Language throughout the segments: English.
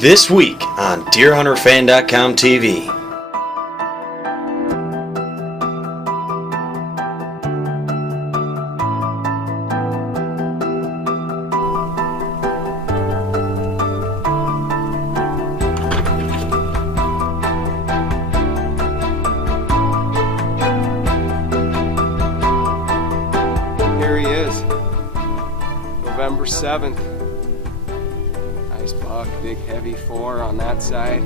This week on DeerHunterFan.com TV. Here he is, November 7th. Nice buck, big heavy 4 on that side.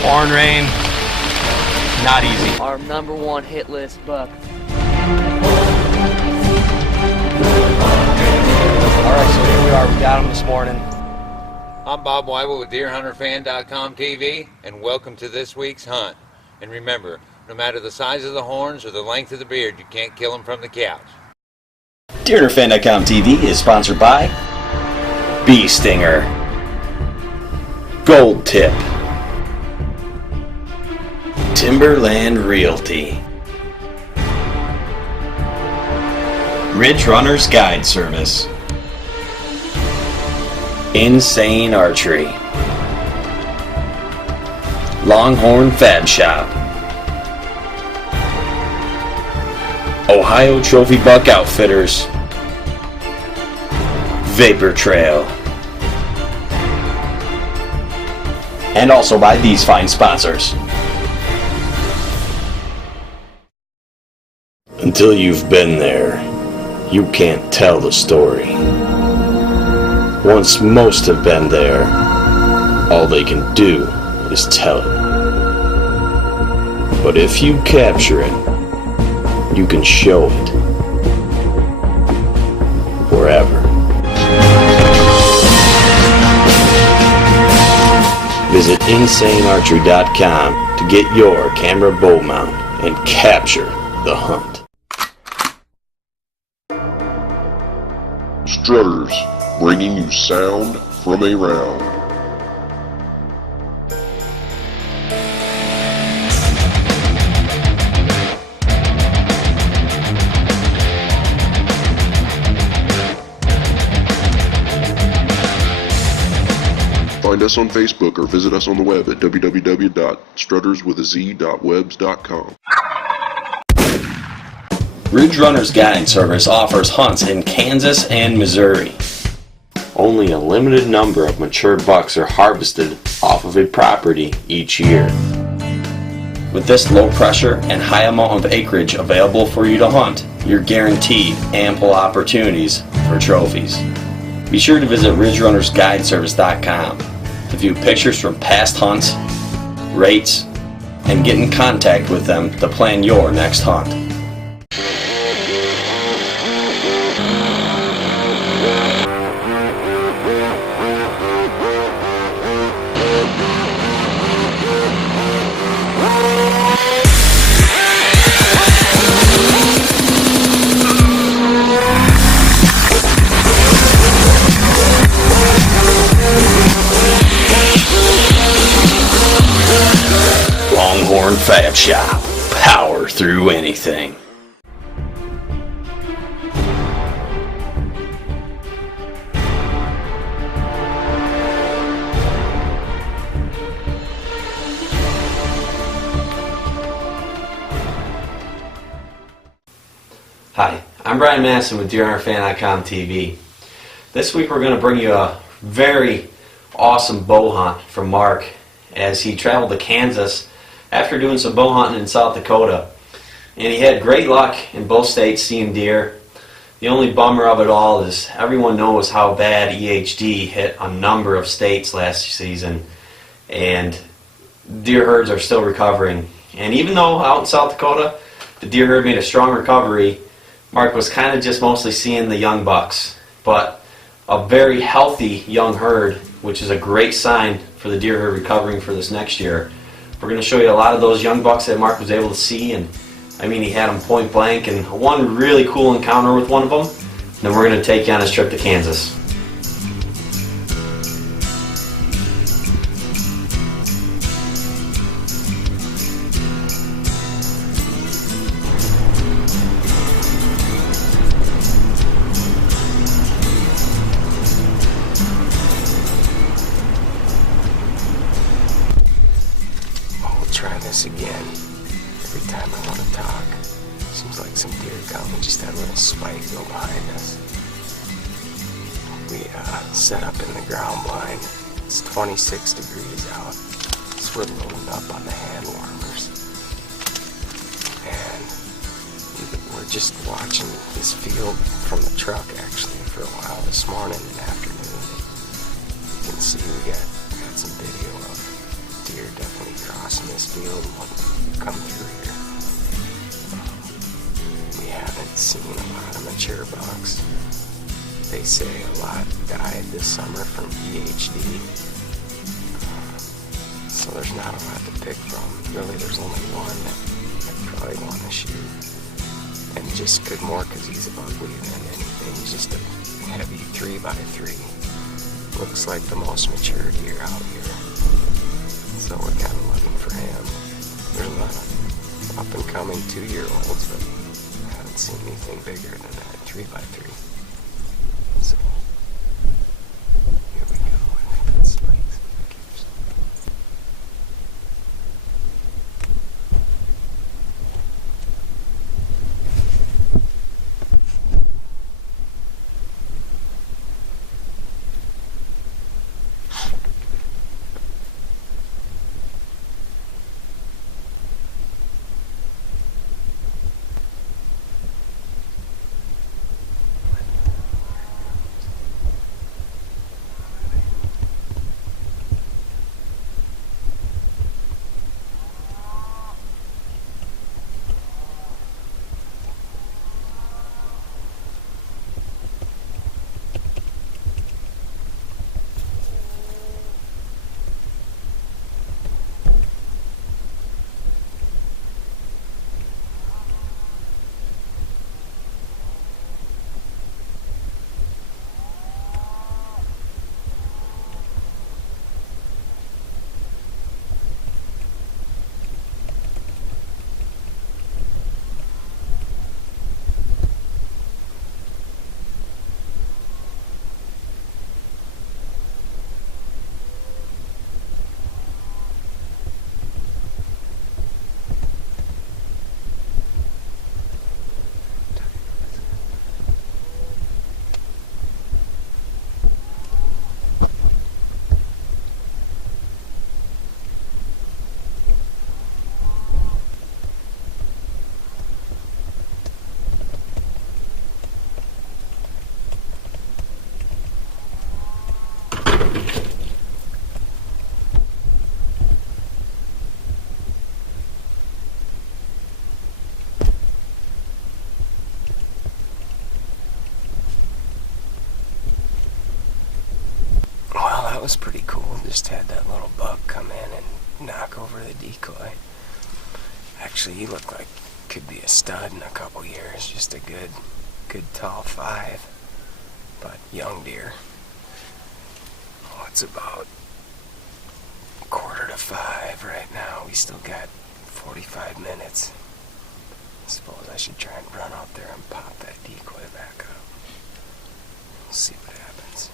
Horn rain, not easy. Our #1 hit list buck. Alright, so here we are, we got him this morning. I'm Bob Weibel with DeerHunterFan.com TV, and welcome to this week's hunt. And remember, no matter the size of the horns or the length of the beard, you can't kill them from the couch. DeerHunterFan.com TV is sponsored by Bee Stinger, Gold Tip, Timberland Realty, Ridge Runners Guide Service, Insane Archery, Longhorn Fab Shop, Ohio Trophy Buck Outfitters, Vapor Trail, and also by these fine sponsors. Until you've been there, you can't tell the story. Once most have been there, all they can do is tell it. But if you capture it, you can show it. Forever. Visit InsaneArchery.com to get your camera bow mount and capture the hunt. Strutters, bringing you sound from a round. Find us on Facebook or visit us on the web at www.strutterswithaz.webs.com. Ridge Runners Guide Service offers hunts in Kansas and Missouri. Only a limited number of mature bucks are harvested off of a property each year. With this low pressure and high amount of acreage available for you to hunt, you're guaranteed ample opportunities for trophies. Be sure to visit RidgeRunnersGuideService.com to view pictures from past hunts, rates, and get in contact with them to plan your next hunt. Longhorn Fab Shop. Power through anything. Hi, I'm Brian Masson with DeerHunterFan.com TV. This week we're going to bring you a very awesome bow hunt from Mark as he traveled to Kansas after doing some bow hunting in South Dakota. and he had great luck in both states seeing deer. The only bummer of it all is everyone knows how bad EHD hit a number of states last season, and deer herds are still recovering. And even though out in South Dakota the deer herd made a strong recovery, Mark was kind of just mostly seeing the young bucks. But a very healthy young herd, which is a great sign for the deer herd recovering for this next year. We're going to show you a lot of those young bucks that Mark was able to see, and I mean, he had them point blank, and one really cool encounter with one of them. And then we're going to take you on his trip to Kansas. Try this again. Every time I want to talk, seems like some deer come and just have a little spike go behind us. We set up in the ground blind. It's 26 degrees out. So we're loading up on the hand warmers. And we're just watching this field from the truck actually for a while this morning and afternoon. You can see we got some video of deer definitely crossing this field and wanting to come through here. We haven't seen a lot of mature bucks. They say a lot died this summer from EHD. So there's not a lot to pick from. Really, there's only one that I'd probably want to shoot. And just good more because he's ugly than anything. He's just a heavy 3x3. Looks like the most mature deer out here. So we're kind of looking for him. There's a lot of up-and-coming 2-year-olds, but I haven't seen anything bigger than that 3x3. So, here we go. I think that's spikes. That was pretty cool. Just had that little buck come in and knock over the decoy. Actually, he looked like could be a stud in a couple years. Just a good tall 5, but young deer. Oh, it's about 4:45 right now. We still got 45 minutes. I suppose I should try and run out there and pop that decoy back up. We'll see what happens.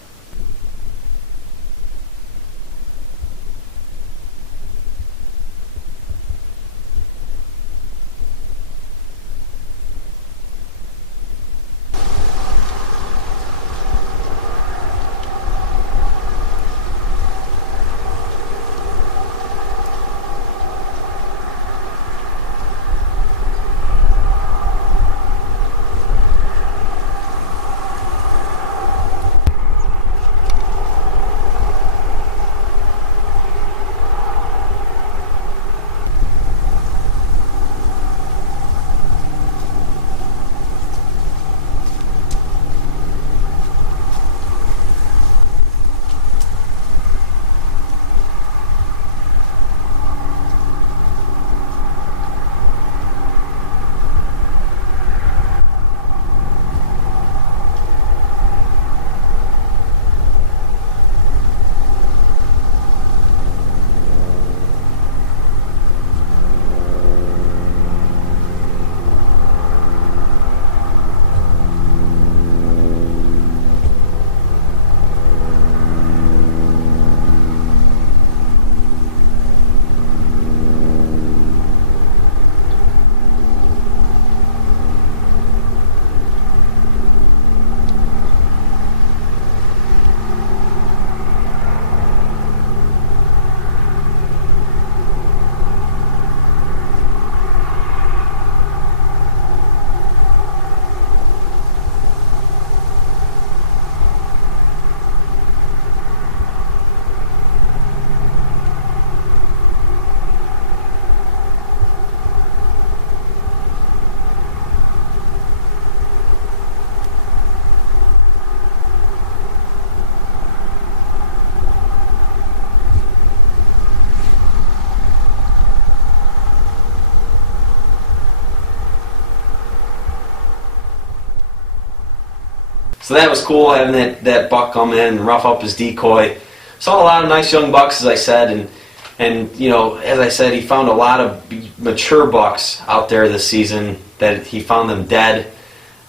So that was cool, having that buck come in and rough up his decoy. Saw a lot of nice young bucks, as I said, and you know, as I said, he found a lot of mature bucks out there this season that he found them dead.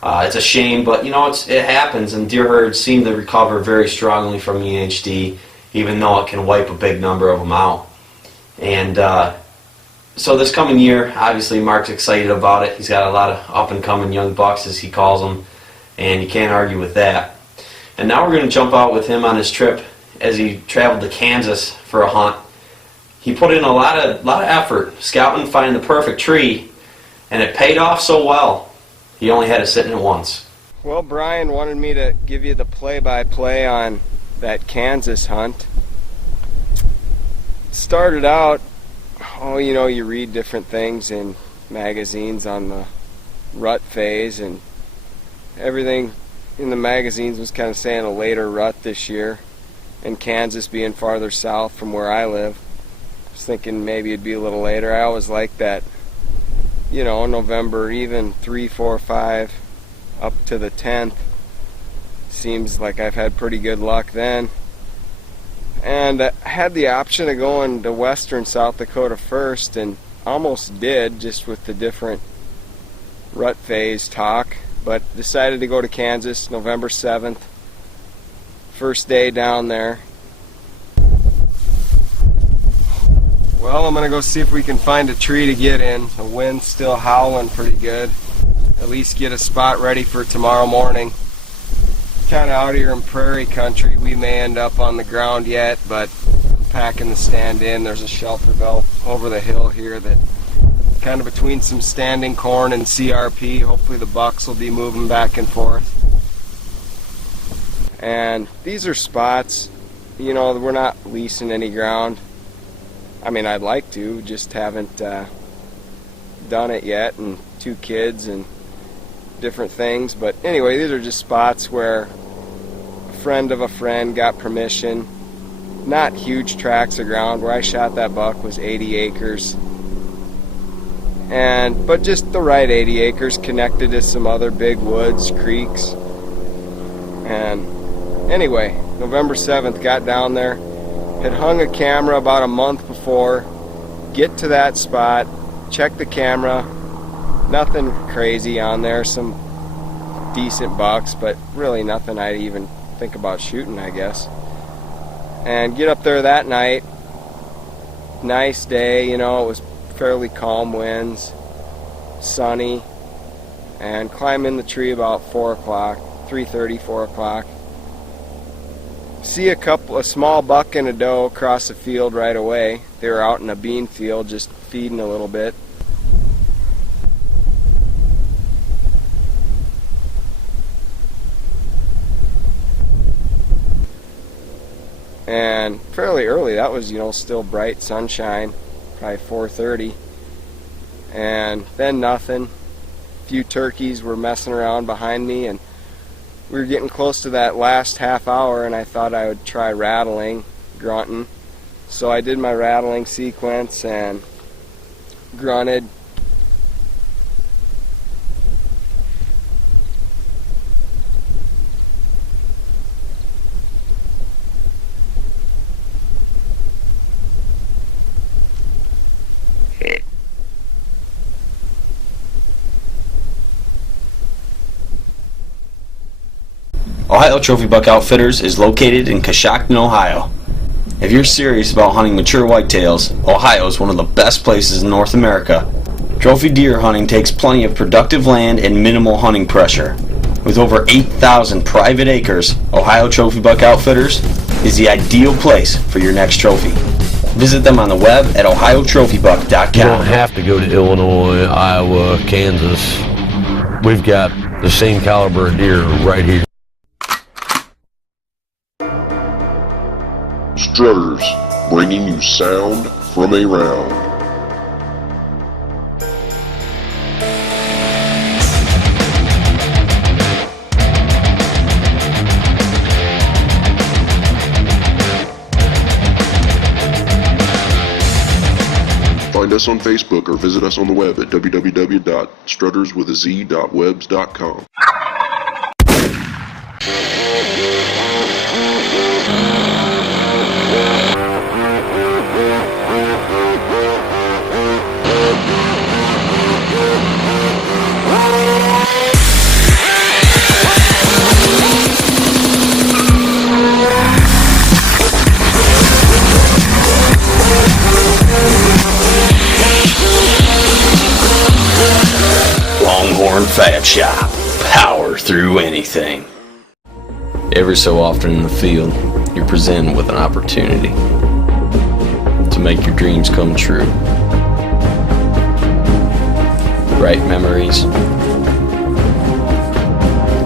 It's a shame, but you know, it happens, and deer herds seem to recover very strongly from EHD, even though it can wipe a big number of them out. And so this coming year, obviously Mark's excited about it. He's got a lot of up-and-coming young bucks, as he calls them, and you can't argue with that. And now we're going to jump out with him on his trip as he traveled to Kansas for a hunt. He put in a lot of effort scouting, finding the perfect tree, and it paid off so well. He only had to sit in it once. Well, Brian wanted me to give you the play-by-play on that Kansas hunt. Started out, you know, you read different things in magazines on the rut phase, and everything in the magazines was kind of saying a later rut this year, and Kansas being farther south from where I live. I was thinking maybe it'd be a little later. I always like that, you know, November, even 3, 4, 5, up to the 10th. Seems like I've had pretty good luck then. And I had the option of going to western South Dakota first, and almost did, just with the different rut phase talk, but decided to go to Kansas November 7th. First day down there. Well, I'm going to go see if we can find a tree to get in. The wind's still howling pretty good. At least get a spot ready for tomorrow morning. Kind of out here in prairie country. We may end up on the ground yet, but I'm packing the stand in. There's a shelter belt over the hill here that kind of between some standing corn and CRP. Hopefully the bucks will be moving back and forth. And these are spots, you know, we're not leasing any ground. I mean, I'd like to, just haven't done it yet, and 2 kids and different things. But anyway, these are just spots where a friend of a friend got permission. Not huge tracts of ground. Where I shot that buck was 80 acres. But just the right 80 acres, connected to some other big woods, creeks. And anyway, November 7th, got down there. Had hung a camera about a month before. Get to that spot, check the camera. Nothing crazy on there, some decent bucks, but really nothing I'd even think about shooting, I guess. And get up there that night. Nice day, you know, it was fairly calm winds, sunny, and climb in the tree about 4 o'clock, 3:30, 4 o'clock. See a small buck and a doe across the field right away. They were out in a bean field just feeding a little bit. And fairly early, that was, you know, still bright sunshine, probably 4:30. And then nothing. A few turkeys were messing around behind me, and we were getting close to that last half hour, and I thought I would try rattling, grunting. So I did my rattling sequence and grunted. Ohio Trophy Buck Outfitters is located in Coshocton, Ohio. If you're serious about hunting mature whitetails, Ohio is one of the best places in North America. Trophy deer hunting takes plenty of productive land and minimal hunting pressure. With over 8,000 private acres, Ohio Trophy Buck Outfitters is the ideal place for your next trophy. Visit them on the web at ohiotrophybuck.com. You don't have to go to Illinois, Iowa, Kansas. We've got the same caliber of deer right here. Strutters, bringing you sound from around. Find us on Facebook or visit us on the web at www.strutterswithaz.webs.com. Fat Shop. Power through anything. Every so often in the field, you're presented with an opportunity to make your dreams come true. Bright memories,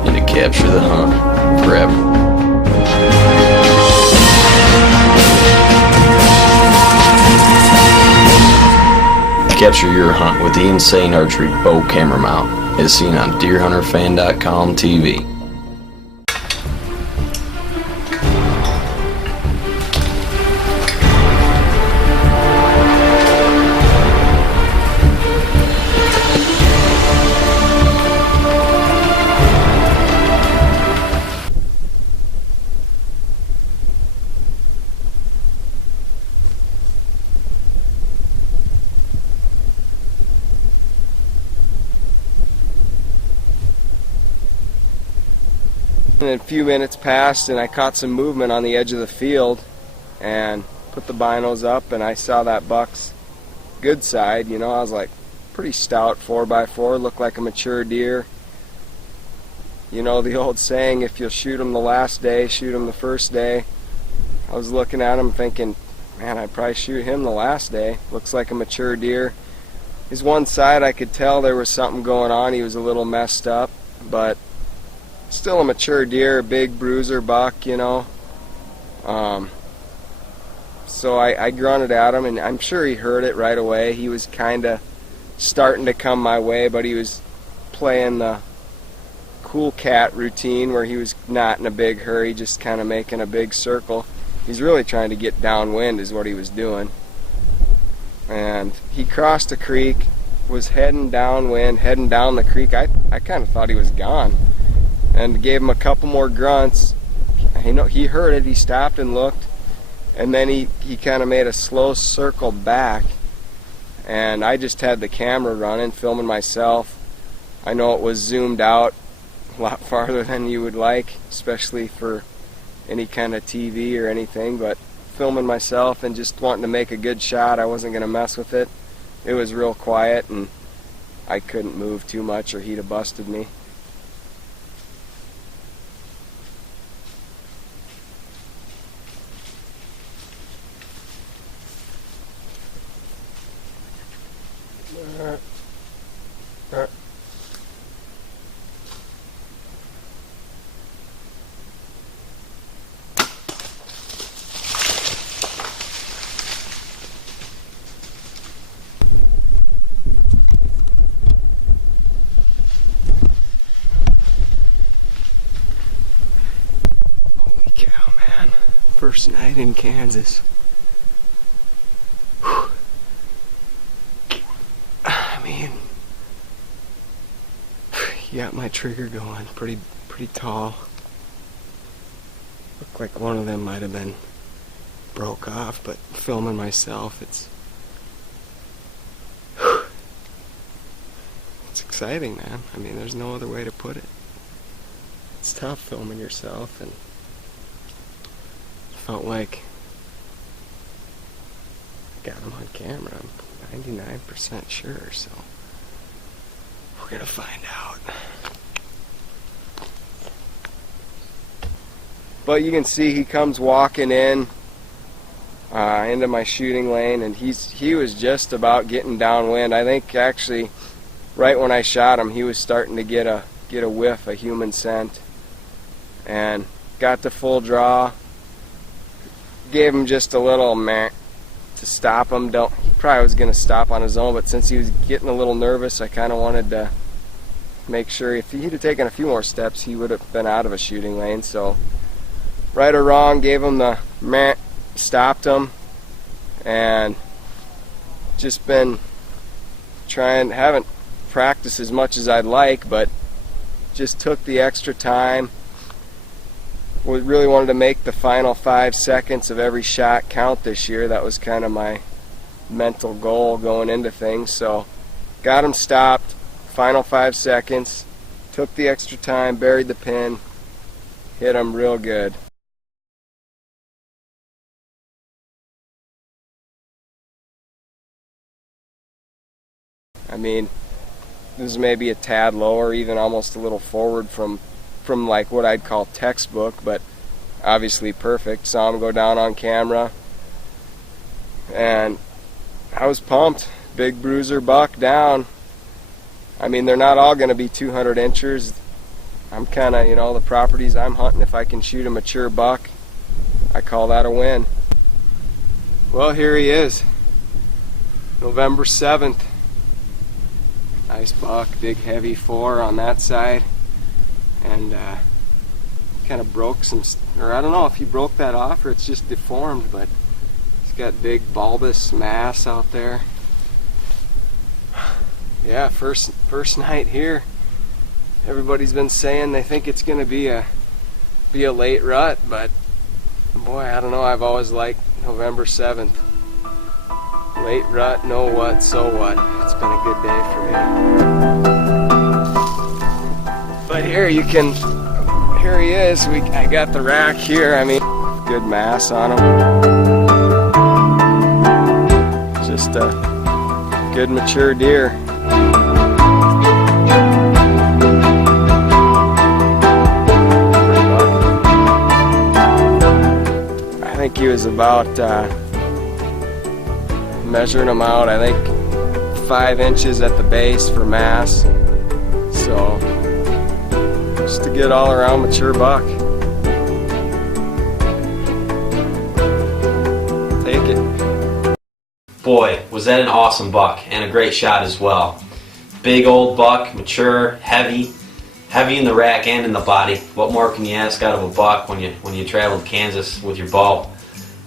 and to capture the hunt forever. Capture your hunt with the insane archery bow camera mount as seen on DeerHunterFan.com TV. And a few minutes passed and I caught some movement on the edge of the field and put the binos up and I saw that buck's good side. You know, I was like, pretty stout 4x4, looked like a mature deer. You know the old saying, if you'll shoot him the last day, shoot him the first day. I was looking at him thinking, man, I'd probably shoot him the last day. Looks like a mature deer. His one side I could tell there was something going on. He was a little messed up, but still a mature deer, a big bruiser buck, you know. So I grunted at him, and I'm sure he heard it right away. He was kind of starting to come my way, but he was playing the cool cat routine where he was not in a big hurry, just kind of making a big circle. He's really trying to get downwind is what he was doing. And he crossed a creek, was heading downwind, heading down the creek. I kind of thought he was gone. And gave him a couple more grunts. He heard it, he stopped and looked, and then he kind of made a slow circle back, and I just had the camera running, filming myself. I know it was zoomed out a lot farther than you would like, especially for any kind of TV or anything, but filming myself and just wanting to make a good shot. I wasn't going to mess with it. It was real quiet, and I couldn't move too much or he'd have busted me. Holy cow, man. First night in Kansas. Whew. I mean, you got my trigger going pretty tall. Looked like one of them might have been broke off, but filming myself, it's exciting, man. I mean, there's no other way to put it. It's tough filming yourself, and felt like I got him on camera. I'm 99% sure, so we're gonna find out. But you can see he comes walking in into my shooting lane, and he was just about getting downwind. I think actually right when I shot him, he was starting to get a whiff of human scent, and got the full draw. Gave him just a little meh to stop him. He probably was going to stop on his own, but since he was getting a little nervous, I kind of wanted to make sure if he'd have taken a few more steps, he would have been out of a shooting lane. So right or wrong, gave him the meh, stopped him, and just been haven't practiced as much as I'd like, but just took the extra time, we really wanted to make the final 5 seconds of every shot count this year. That was kind of my mental goal going into things. So got him stopped, final 5 seconds, took the extra time, buried the pin, hit him real good. I mean, this is maybe a tad lower, even almost a little forward from like what I'd call textbook, but obviously perfect. Saw him go down on camera, and I was pumped. Big bruiser buck down. I mean, they're not all going to be 200 inchers. I'm kind of, you know, the properties I'm hunting, if I can shoot a mature buck, I call that a win. Well, here he is, November 7th. Nice buck, big heavy 4 on that side, and kind of broke some, or I don't know if he broke that off or it's just deformed, but he's got big bulbous mass out there. Yeah, first night here. Everybody's been saying they think it's gonna be a late rut, but boy, I don't know. I've always liked November 7th. Late rut, no what, so what. It's been a good day for me. But here he is. I got the rack here. I mean, good mass on him. Just a good mature deer. I think he was about measuring them out, I think 5 inches at the base for mass. So just a good all around mature buck. Take it. Boy, was that an awesome buck, and a great shot as well. Big old buck, mature, heavy in the rack and in the body. What more can you ask out of a buck when you travel to Kansas with your bow?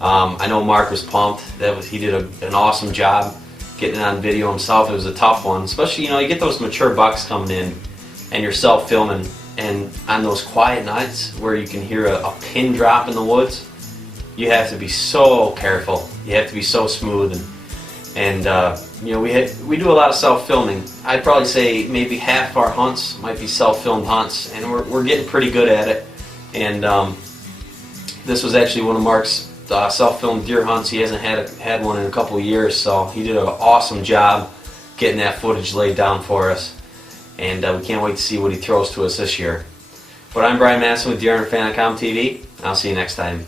I know Mark was pumped. He did an awesome job getting it on video himself. It was a tough one, especially, you know, you get those mature bucks coming in and you're self-filming, and on those quiet nights where you can hear a pin drop in the woods, you have to be so careful. You have to be so smooth, and you know, we do a lot of self-filming. I'd probably say maybe half of our hunts might be self-filmed hunts, and we're getting pretty good at it. And this was actually one of Mark's self-filmed deer hunts. He hasn't had one in a couple of years, so he did an awesome job getting that footage laid down for us, and we can't wait to see what he throws to us this year. But I'm Brian Madison with DeerHunterFan.com TV. I'll see you next time.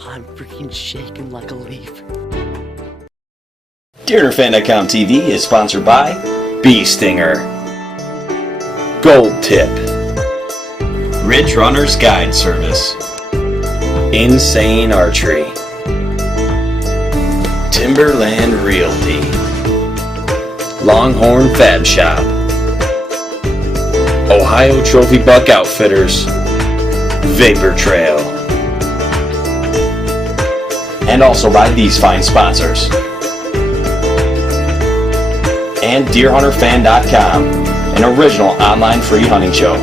I'm freaking shaking like a leaf. DeerHunterFan.com TV is sponsored by Bee Stinger, Gold Tip, Ridge Runner's Guide Service, Insane Archery, Timberland Realty, Longhorn Fab Shop, Ohio Trophy Buck Outfitters, Vapor Trail, and also by these fine sponsors. And DeerHunterFan.com, an original online free hunting show.